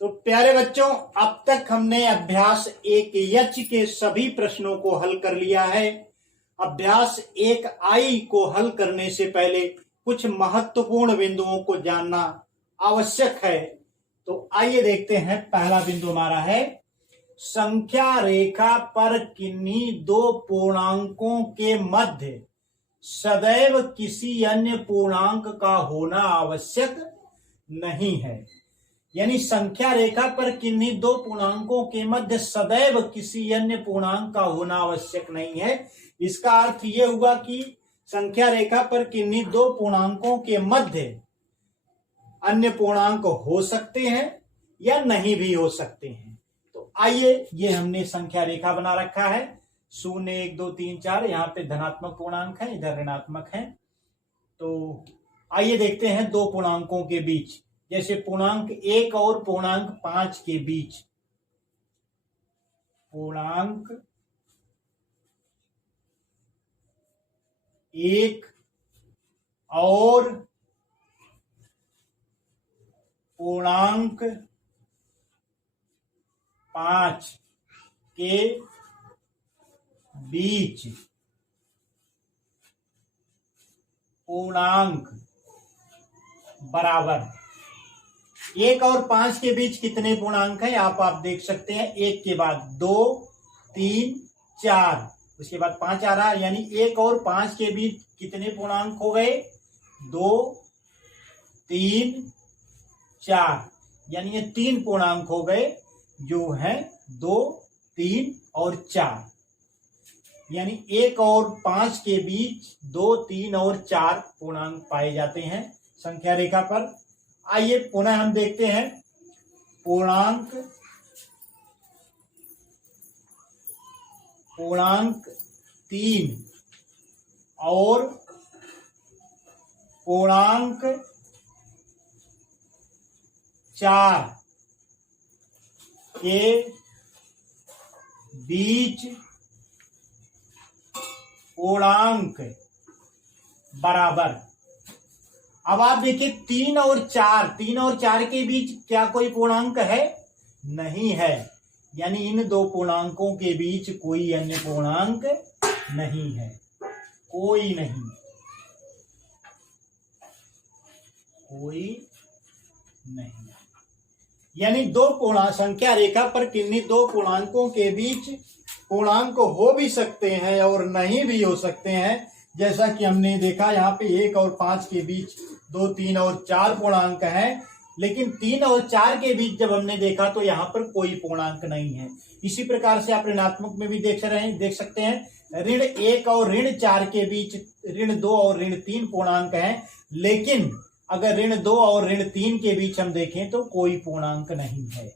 तो प्यारे बच्चों, अब तक हमने अभ्यास 1 के सभी प्रश्नों को हल कर लिया है। अभ्यास 1 को हल करने से पहले कुछ महत्वपूर्ण बिंदुओं को जानना आवश्यक है। तो आइए देखते हैं। पहला बिंदु हमारा है, संख्या रेखा पर किन्हीं दो पूर्णांकों के मध्य सदैव किसी अन्य पूर्णांक का होना आवश्यक नहीं है। यानी संख्या रेखा पर किन्हीं दो पूर्णांकों के मध्य सदैव किसी अन्य पूर्णांक का होना आवश्यक नहीं है। इसका अर्थ यह हुआ कि संख्या रेखा पर किन्हीं दो पूर्णांकों के मध्य अन्य पूर्णांक हो सकते हैं या नहीं भी हो सकते हैं। तो आइए, ये हमने संख्या रेखा बना रखा है, 0 1 2 3 4। यहाँ पे धनात्मक पूर्णांक है, इधर ऋणात्मक है। तो आइए देखते हैं दो पूर्णांकों के बीच, जैसे पूर्णांक 1 और पूर्णांक 5 के बीच। पूर्णांक 1 और पूर्णांक 5 के बीच पूर्णांक बराबर। 1 और 5 के बीच कितने पूर्णांक हैं आप देख सकते हैं। 1 के बाद 2 3 4, उसके बाद 5 आ रहा है। यानी 1 और 5 के बीच कितने पूर्णांक हो गए? 2 3 4। यानी ये 3 पूर्णांक हो गए, जो है 2 3 और 4। यानी 1 और 5 के बीच 2 3 और 4 पूर्णांक पाए जाते हैं संख्या रेखा पर। आइए पुनः हम देखते हैं। पूर्णांक 3 और पूर्णांक 4 के बीच पूर्णांक बराबर। अब आप देखिए 3 और 4 के बीच क्या कोई पूर्णांक है? नहीं है। यानी इन दो पूर्णांकों के बीच कोई अन्य पूर्णांक नहीं है, कोई नहीं, कोई नहीं। यानी दो पूर्णांक संख्या रेखा पर किन्हीं दो पूर्णांकों के बीच पूर्णांक हो भी सकते हैं और नहीं भी हो सकते हैं। जैसा कि हमने देखा, यहाँ पे 1 और 5 के बीच 2 3 और 4 पूर्णांक हैं, लेकिन 3 और 4 के बीच जब हमने देखा तो यहाँ पर कोई पूर्णांक नहीं है। इसी प्रकार से आप ऋणात्मक में भी देख सकते हैं। ऋण 1 और ऋण 4 के बीच ऋण 2 और ऋण 3 पूर्णांक हैं, लेकिन अगर ऋण 2 और ऋण 3 के बीच हम देखें तो कोई पूर्णांक नहीं है।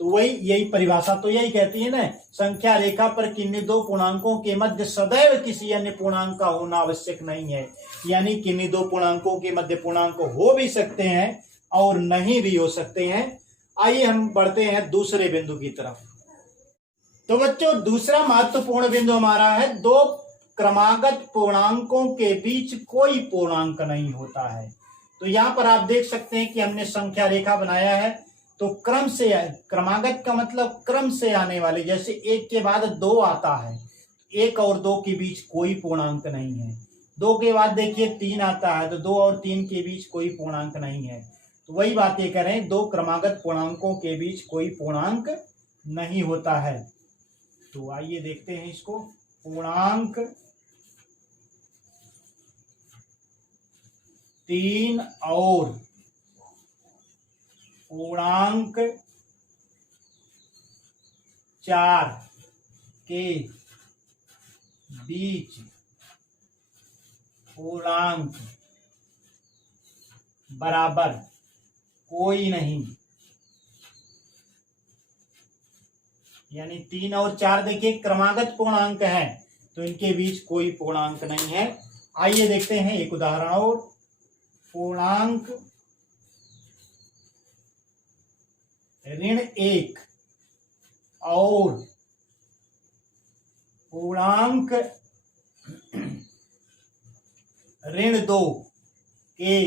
तो वही यही परिभाषा तो यही कहती है ना, संख्या रेखा पर किन्हीं दो पूर्णांकों के मध्य सदैव किसी अन्य पूर्णांक का होना आवश्यक नहीं है। यानी किन्हीं दो पूर्णांकों के मध्य पूर्णांक हो भी सकते हैं और नहीं भी हो सकते हैं। आइए हम बढ़ते हैं दूसरे बिंदु की तरफ। तो बच्चों, दूसरा महत्वपूर्ण बिंदु हमारा है, दो क्रमागत पूर्णांकों के बीच कोई पूर्णांक नहीं होता है। तो यहां पर आप देख सकते हैं कि हमने संख्या रेखा बनाया है, तो क्रम से, क्रमागत का मतलब क्रम से आने वाले, जैसे 1 के बाद 2 आता है, 1 और 2 के बीच कोई पूर्णांक नहीं है। 2 के बाद देखिए 3 आता है, तो 2 और 3 के बीच कोई पूर्णांक नहीं है। तो वही बात ये करें, दो क्रमागत पूर्णांकों के बीच कोई पूर्णांक नहीं होता है। तो आइए देखते हैं इसको। पूर्णांक 3 और पूर्णांक 4 के बीच पूर्णांक बराबर कोई नहीं। यानी 3 और 4 देखिए क्रमागत पूर्णांक हैं, तो इनके बीच कोई पूर्णांक नहीं है। आइए देखते हैं एक उदाहरण और। पूर्णांक ऋण 1 और पूर्णांक ऋण 2 के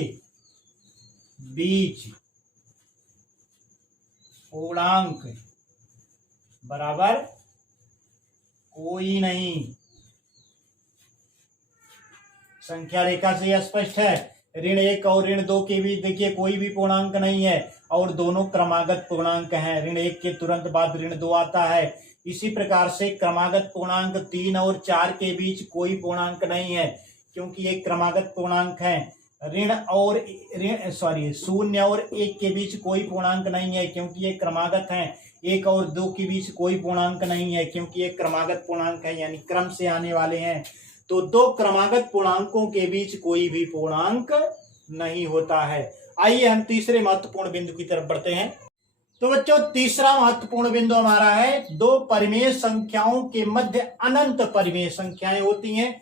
बीच पूर्णांक बराबर कोई नहीं। संख्या रेखा से यह स्पष्ट है। ऋण 1 और ऋण 2 के बीच देखिए कोई भी पूर्णांक नहीं है और दोनों क्रमागत पूर्णांक हैं। ऋण 1 के तुरंत बाद ऋण 2 आता है। इसी प्रकार से क्रमागत पूर्णांक 3 और 4 के बीच कोई पूर्णांक नहीं है क्योंकि ये क्रमागत पूर्णांक है। शून्य और 1 के बीच कोई पूर्णांक नहीं है क्योंकि ये क्रमागत हैं। 1 और 2 के बीच कोई पूर्णांक नहीं है क्योंकि ये क्रमागत पूर्णांक है, यानी क्रम से आने वाले हैं। तो दो क्रमागत पूर्णांकों के बीच कोई भी पूर्णांक नहीं होता है। आइए हम तीसरे महत्वपूर्ण बिंदु की तरफ बढ़ते हैं। तो बच्चों, तीसरा महत्वपूर्ण बिंदु हमारा है दो परिमेय संख्याओं के मध्य अनंत परिमेय संख्याएं होती हैं।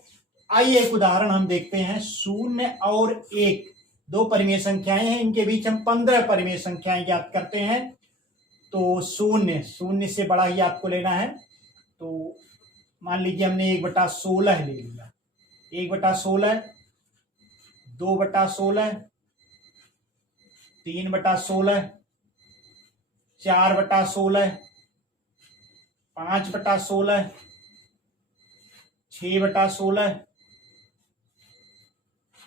आइए एक उदाहरण हम देखते हैं। 0 और 1 दो परिमेय संख्याएं हैं, इनके बीच हम 15 परिमेय संख्याएं ज्ञात करते हैं। तो 0 से बड़ा ही आपको लेना है। तो मान लीजिए हमने 1/16 ले लिया। 1/16, 2/16, 3/16, 4/16, 5/16, 6/16,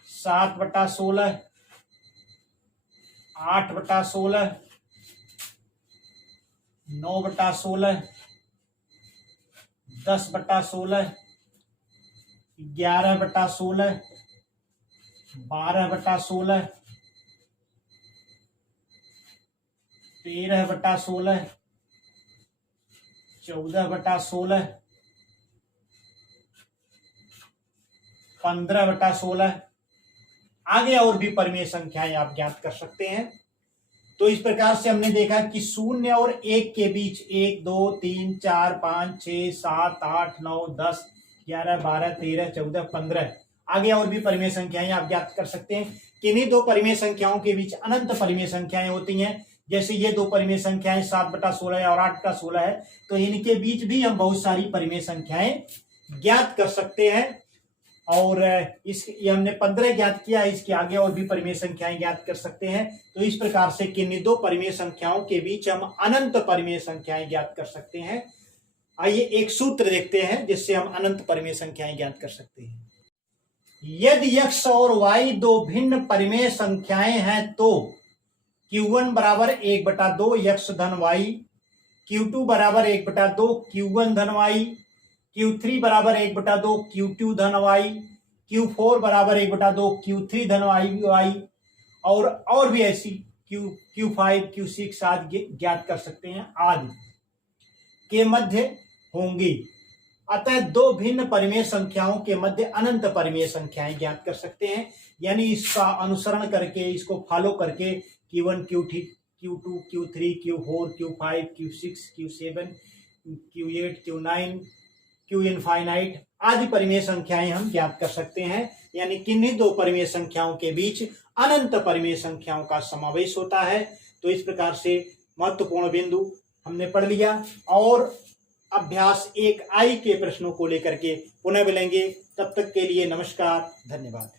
7/16, 8/16, 9/16, 10/16, 11/16, 12/16, 13/16, 14/16, 15/16, आगे और भी परिमेय संख्याएं आप ज्ञात कर सकते हैं। तो इस प्रकार से हमने देखा कि 0 और 1 के बीच 1, 2, 3, 4, 5, 6, 7, 8, 9, 10, 11, 12, 13, 14, 15, आगे और भी परिमेय संख्याएं आप ज्ञात कर सकते हैं। किन्हीं दो परिमेय संख्याओं के बीच अनंत परिमेय संख्याएं होती हैं। जैसे ये दो परिमेय संख्याएं 7/16 और 8/16 है, तो इनके बीच भी हम बहुत सारी परिमेय संख्याएं ज्ञात कर सकते हैं। और ये हमने 15 ज्ञात किया, इसके आगे और भी परिमेय संख्याएं ज्ञात कर सकते हैं। तो इस प्रकार से किन्हीं दो परिमेय संख्याओं के बीच हम अनंत परिमेय संख्याएं ज्ञात कर सकते हैं। आइए एक सूत्र देखते हैं जिससे हम अनंत परिमेय संख्याएं ज्ञात कर सकते हैं। यदि x और y दो भिन्न परिमेय संख्याएं हैं तो Q1 बराबर 1/2 x धन y, Q2 बराबर 1/2 Q1 धन y, Q3 बराबर 1/2 Q2 धन y, Q4 बराबर 1/2 Q3 धन y, और भी ऐसी Q5 Q6 आदि ज्ञात कर सकते हैं आदि के मध्य होंगी। अतः दो भिन्न परिमेय संख्याओं के मध्य अनंत परिमेय संख्याएं ज्ञात कर सकते हैं। यानी इसका अनुसरण करके, इसको फॉलो करके Q1 Q2 Q3 Q4 Q5 Q6 Q7 Q8 Q9 Q infinite आदि परिमेय संख्याएं हम ज्ञात कर सकते हैं। यानी किन्हीं दो परिमेय संख्याओं के बीच अनंत परिमेय संख्याओं का समावेश होता है। तो इस प्रकार से महत्वपूर्ण बिंदु हमने पढ़ लिया और अभ्यास 1I के प्रश्नों को लेकर के पुनः मिलेंगे। तब तक के लिए नमस्कार, धन्यवाद।